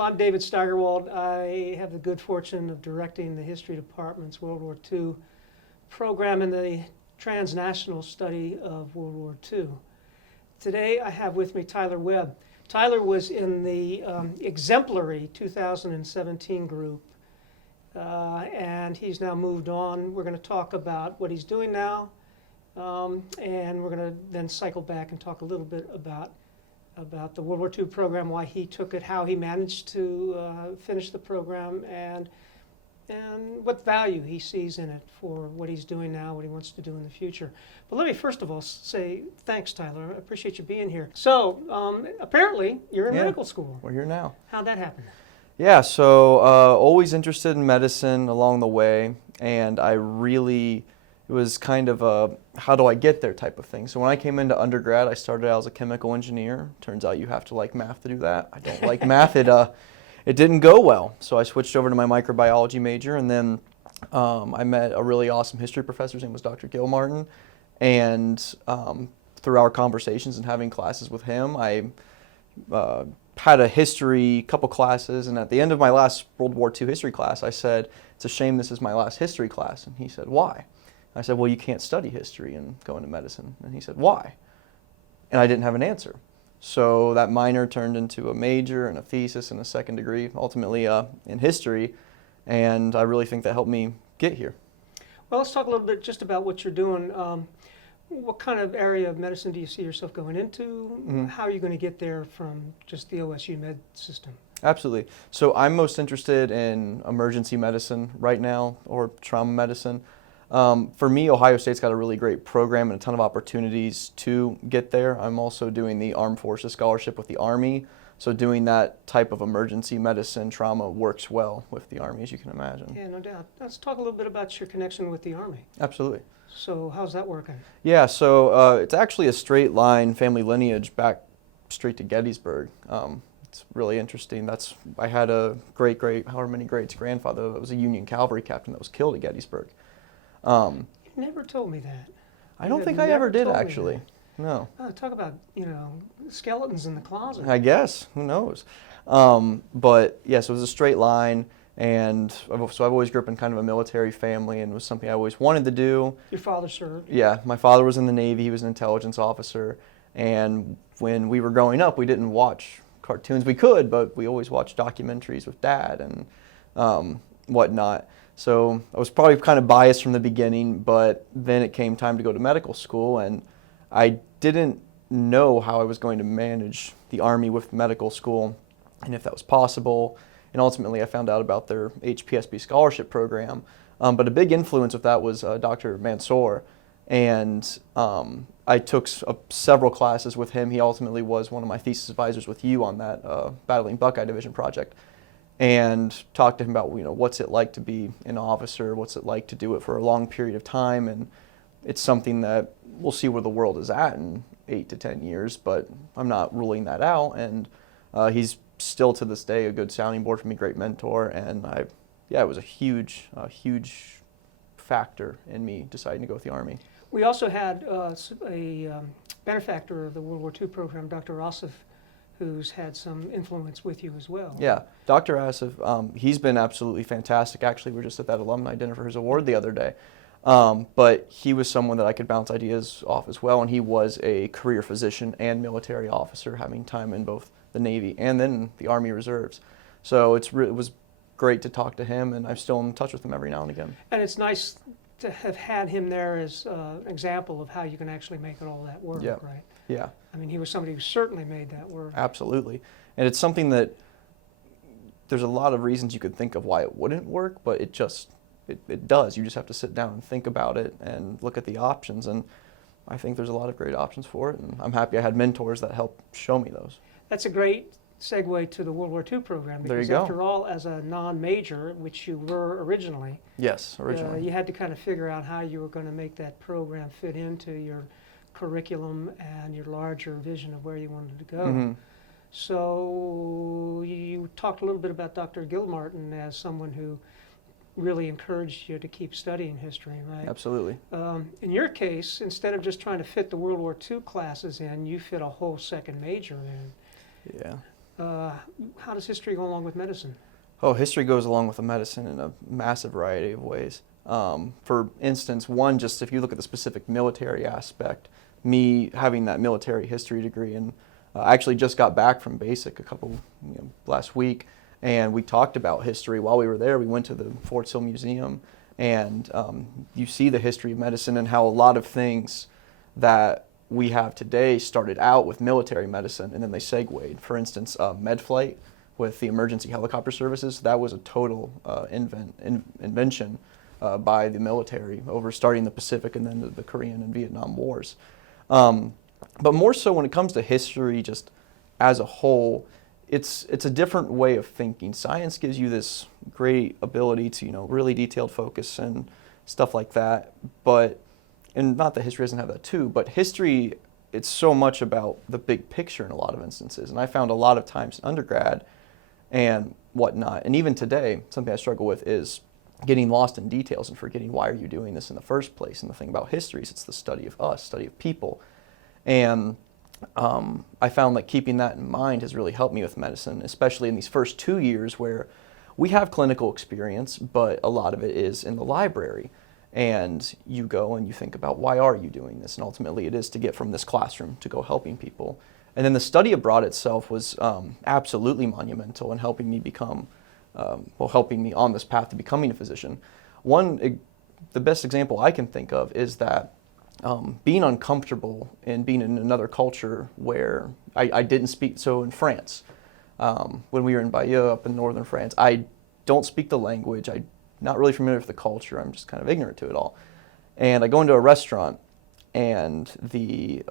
I'm David Steigerwald. I have the good fortune of directing the History Department's World War II program in the Transnational study of World War II. Today I have with me Tyler Webb. Tyler was in the exemplary 2017 group, and he's now moved on. We're going to talk about what he's doing now, and we're going to then cycle back and talk a little bit about the World War II program, why he took it, how he managed to finish the program, and what value he sees in it for what he's doing now, what he wants to do in the future. But let me first of all say thanks, Tyler. I appreciate you being here. So apparently you're in medical school. We're here now. How'd that happen? Yeah, so always interested in medicine along the way, and it was kind of a how do I get there type of thing. So when I came into undergrad, I started out as a chemical engineer. Turns out you have to like math to do that. I don't like math. It didn't go well. So I switched over to my microbiology major, and then I met a really awesome history professor. His name was Dr. Gil Martin. And through our conversations and having classes with him, I had a history couple classes, and at the end of my last World War II history class, I said, it's a shame this is my last history class. And he said, why? I said, well, you can't study history and go into medicine. And he said, why? And I didn't have an answer. So that minor turned into a major and a thesis and a second degree, ultimately in history, and I really think that helped me get here. Well, let's talk a little bit just about what you're doing. What kind of area of medicine do you see yourself going into? Mm-hmm. How are you going to get there from just the OSU med system? Absolutely. So I'm most interested in emergency medicine right now, or trauma medicine. For me, Ohio State's got a really great program and a ton of opportunities to get there. I'm also doing the Armed Forces Scholarship with the Army, so doing that type of emergency medicine trauma works well with the Army, as you can imagine. Yeah, no doubt. Let's talk a little bit about your connection with the Army. Absolutely. So how's that working? Yeah, so it's actually a straight line family lineage back straight to Gettysburg. It's really interesting. I had a however many greats grandfather that was a Union cavalry captain that was killed at Gettysburg. You never told me that. I don't think I ever did, actually. No. Talk about, skeletons in the closet. I guess. Who knows? But, yes, it was a straight line, and so I've always grew up in kind of a military family, and it was something I always wanted to do. Your father served? Yeah. My father was in the Navy. He was an intelligence officer, and when we were growing up, we didn't watch cartoons. We could, but we always watched documentaries with Dad and whatnot. So I was probably kind of biased from the beginning, but then it came time to go to medical school, and I didn't know how I was going to manage the Army with medical school and if that was possible. And ultimately I found out about their HPSB scholarship program. But a big influence of that was Dr. Mansour, and I took several classes with him. He ultimately was one of my thesis advisors with you on that Battling Buckeye Division project. And talk to him about, what's it like to be an officer, what's it like to do it for a long period of time, and it's something that we'll see where the world is at in 8 to 10 years, but I'm not ruling that out, and he's still to this day a good sounding board for me, great mentor, and it was a huge factor in me deciding to go with the Army. We also had a benefactor of the World War II program, Dr. Asif, who's had some influence with you as well. Yeah, Dr. Asif, he's been absolutely fantastic. Actually, we were just at that alumni dinner for his award the other day. But he was someone that I could bounce ideas off as well, and he was a career physician and military officer, having time in both the Navy and then the Army Reserves. So it was great to talk to him, and I'm still in touch with him every now and again. And it's nice to have had him there as an example of how you can actually make all that work, right? Yeah. I mean, he was somebody who certainly made that work. Absolutely. And it's something that there's a lot of reasons you could think of why it wouldn't work, but it does. You just have to sit down and think about it and look at the options. And I think there's a lot of great options for it. And I'm happy I had mentors that helped show me those. That's a great segue to the World War II program, because after all, as a non-major, which you were originally, yes, originally, you had to kind of figure out how you were going to make that program fit into your curriculum and your larger vision of where you wanted to go. Mm-hmm. So you talked a little bit about Dr. Gil Martin as someone who really encouraged you to keep studying history, right? Absolutely. In your case, instead of just trying to fit the World War II classes in, you fit a whole second major in. Yeah. How does history go along with medicine? Oh, history goes along with the medicine in a massive variety of ways. For instance, one, just if you look at the specific military aspect, me having that military history degree, and I actually just got back from basic last week, and we talked about history while we were there. We went to the Fort Sill Museum, and you see the history of medicine and how a lot of things that we have today started out with military medicine and then they segued. For instance, med flight with the emergency helicopter services, that was a total invention by the military over starting the Pacific and then the Korean and Vietnam Wars. But more so when it comes to history just as a whole, it's a different way of thinking. Science gives you this great ability to, really detailed focus and stuff like that. And not that history doesn't have that too, but history, it's so much about the big picture in a lot of instances. And I found a lot of times in undergrad and whatnot, and even today, something I struggle with is getting lost in details and forgetting why are you doing this in the first place. And the thing about history is it's the study of us, study of people. And I found that keeping that in mind has really helped me with medicine, especially in these first 2 years where we have clinical experience, but a lot of it is in the library. And you go and you think about why are you doing this? And ultimately it is to get from this classroom to go helping people. And then the study abroad itself was absolutely monumental in helping me become, helping me on this path to becoming a physician. The best example I can think of is that being uncomfortable and being in another culture where I didn't speak, so in France, when we were in Bayeux up in northern France, I don't speak the language, I'm not really familiar with the culture, I'm just kind of ignorant to it all. And I go into a restaurant and the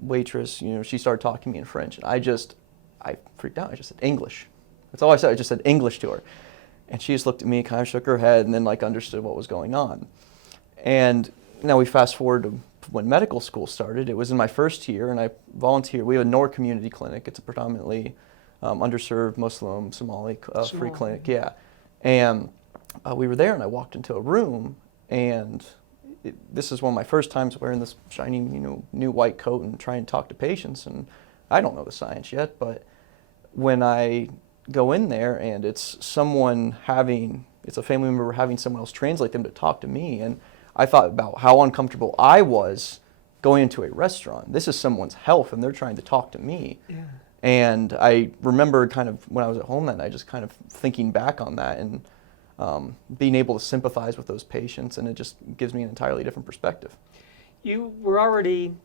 waitress, she started talking to me in French, and I freaked out, I just said English. That's all I said, I just said English to her. And she just looked at me, kind of shook her head, and then understood what was going on. And now we fast forward to when medical school started. It was in my first year, and I volunteered. We have a Noor Community Clinic. It's a predominantly underserved Muslim, Somali free clinic. Yeah. And we were there, and I walked into a room, and this is one of my first times wearing this shiny, new white coat and trying to talk to patients. And I don't know the science yet, but when I go in there and it's a family member having someone else translate them to talk to me, and I thought about how uncomfortable I was going into a restaurant. This is someone's health, and they're trying to talk to me. Yeah. And I remember kind of when I was at home that night, just kind of thinking back on that and being able to sympathize with those patients, and it just gives me an entirely different perspective. You were already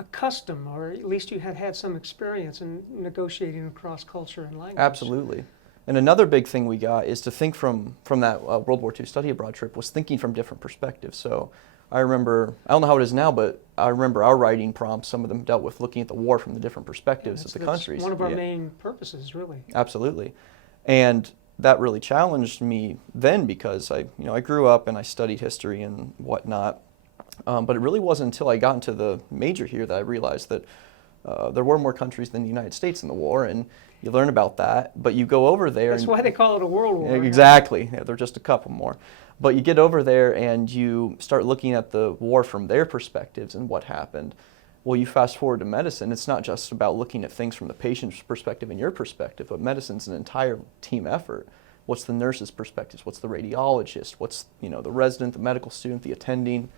accustomed, or at least you had had some experience in negotiating across culture and language. Absolutely. And another big thing we got is to think from that World War II study abroad trip was thinking from different perspectives. So I remember, I don't know how it is now, but I remember our writing prompts, some of them dealt with looking at the war from the different perspectives of the countries. One of our main purposes, really. Absolutely. And that really challenged me then because I grew up and I studied history and whatnot. But it really wasn't until I got into the major here that I realized that there were more countries than the United States in the war, and you learn about that, but you go over there. That's why they call it a world war. Exactly. Yeah, there are just a couple more. But you get over there and you start looking at the war from their perspectives and what happened. Well, you fast forward to medicine, it's not just about looking at things from the patient's perspective and your perspective, but medicine's an entire team effort. What's the nurse's perspectives? What's the radiologist? What's the resident, the medical student, the attending,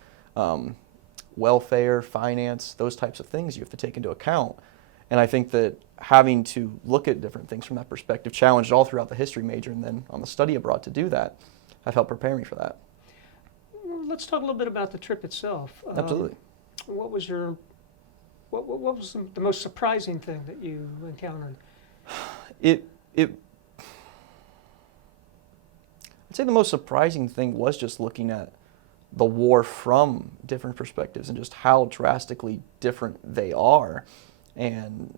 welfare, finance, those types of things you have to take into account. And I think that having to look at different things from that perspective challenged all throughout the history major and then on the study abroad to do that have helped prepare me for that. Let's talk a little bit about the trip itself. Absolutely. What was the most surprising thing that you encountered? I'd say the most surprising thing was just looking at the war from different perspectives and just how drastically different they are and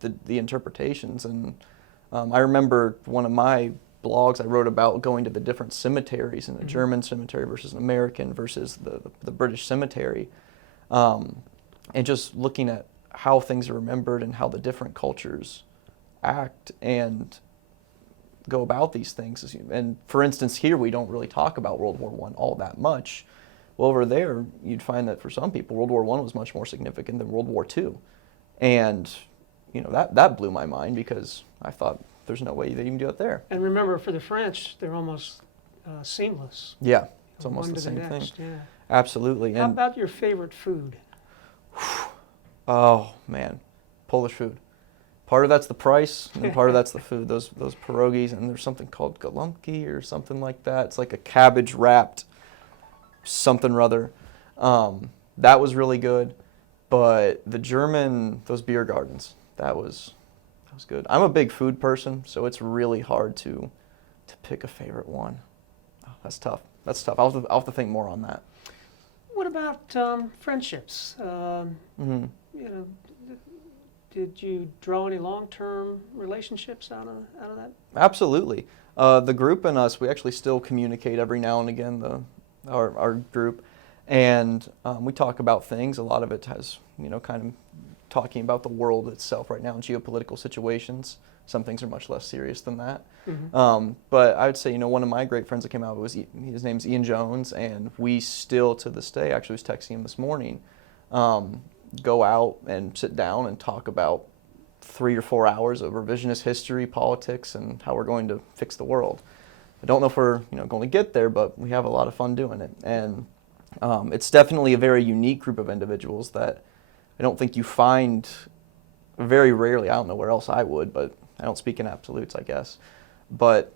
the interpretations. And I remember one of my blogs I wrote about going to the different cemeteries and the German cemetery versus an American versus the British cemetery, and just looking at how things are remembered and how the different cultures act and go about these things. And for instance, here we don't really talk about World War I all that much. Well, over there, you'd find that for some people, World War I was much more significant than World War II. And that blew my mind because I thought there's no way they even do it there. And remember, for the French, they're almost seamless. Yeah, it's almost One the to same thing. next, yeah. Absolutely. How And about your favorite food? oh man, Polish food. Part of that's the price, and part of that's the food. Those pierogies, and there's something called golumki or something like that. It's like a cabbage wrapped something or other. That was really good. But the German, those beer gardens, that was good. I'm a big food person, so it's really hard to pick a favorite one. Oh, that's tough. I'll have to think more on that. What about friendships? Mm-hmm. You know, did you draw any long-term relationships out of that? Absolutely. The group and us, we actually still communicate every now and again, our group, and we talk about things. A lot of it has, kind of talking about the world itself right now and geopolitical situations. Some things are much less serious than that. Mm-hmm. But I would say, one of my great friends that came out his name's Ian Jones, and we still to this day, actually was texting him this morning, go out and sit down and talk about 3 or 4 hours of revisionist history, politics, and how we're going to fix the world. I don't know if we're going to get there, but we have a lot of fun doing it. And it's definitely a very unique group of individuals that I don't think you find very rarely. I don't know where else I would, but I don't speak in absolutes, I guess. But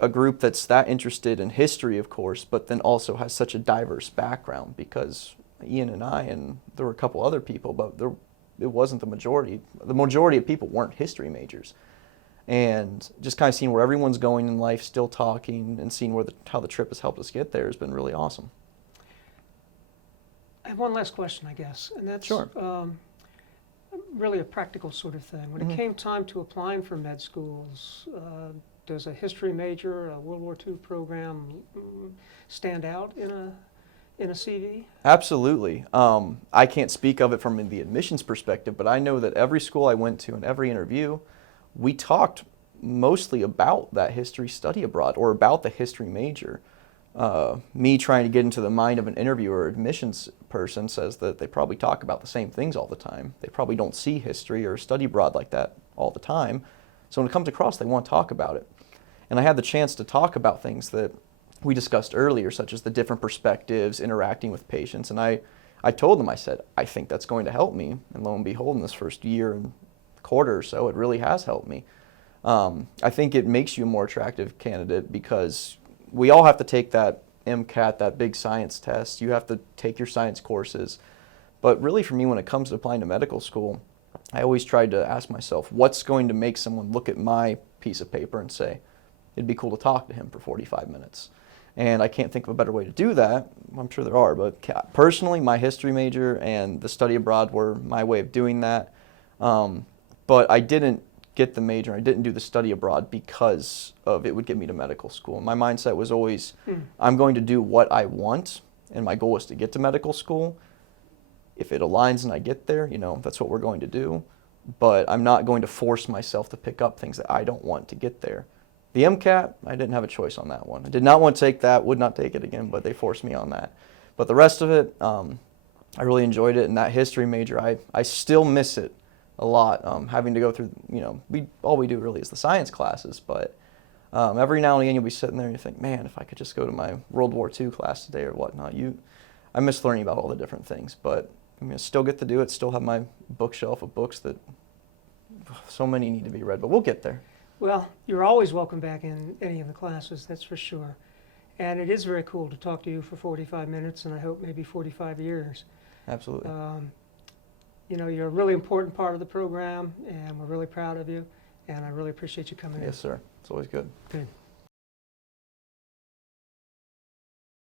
a group that's that interested in history, of course, but then also has such a diverse background, because Ian and I, and there were a couple other people, but it wasn't the majority. The majority of people weren't history majors. And just kind of seeing where everyone's going in life, still talking, and seeing how the trip has helped us get there has been really awesome. I have one last question, I guess, and that's Sure. Really a practical sort of thing. When Mm-hmm. it came time to applying for med schools, does a history major, a World War II program stand out in a CV? Absolutely. I can't speak of it from the admissions perspective, but I know that every school I went to and every interview, we talked mostly about that history study abroad or about the history major. Me trying to get into the mind of an interviewer or admissions person says that they probably talk about the same things all the time. They probably don't see history or study abroad like that all the time. So when it comes across, they want to talk about it. And I had the chance to talk about things that we discussed earlier, such as the different perspectives, interacting with patients. And I told them, I said, I think that's going to help me. And lo and behold, in this first year and quarter or so, it really has helped me. I think it makes you a more attractive candidate because we all have to take that MCAT, that big science test. You have to take your science courses. But really for me, when it comes to applying to medical school, I always tried to ask myself, what's going to make someone look at my piece of paper and say, it'd be cool to talk to him for 45 minutes. And I can't think of a better way to do that. I'm sure there are, but personally, my history major and the study abroad were my way of doing that. But I didn't get the major. I didn't do the study abroad because of it would get me to medical school. My mindset was always, I'm going to do what I want, and my goal is to get to medical school. If it aligns and I get there, that's what we're going to do. But I'm not going to force myself to pick up things that I don't want to get there. The MCAT, I didn't have a choice on that one. I did not want to take that, would not take it again, but they forced me on that. But the rest of it, I really enjoyed it. And that history major, I still miss it a lot, having to go through, all we do really is the science classes. But every now and again, you'll be sitting there and you think, man, if I could just go to my World War II class today or whatnot. I miss learning about all the different things. But I still get to do it, still have my bookshelf of books that so many need to be read. But we'll get there. Well, you're always welcome back in any of the classes, that's for sure. And it is very cool to talk to you for 45 minutes, and I hope maybe 45 years. Absolutely. You're a really important part of the program, and we're really proud of you, and I really appreciate you coming in. Yes, sir. It's always good. Good.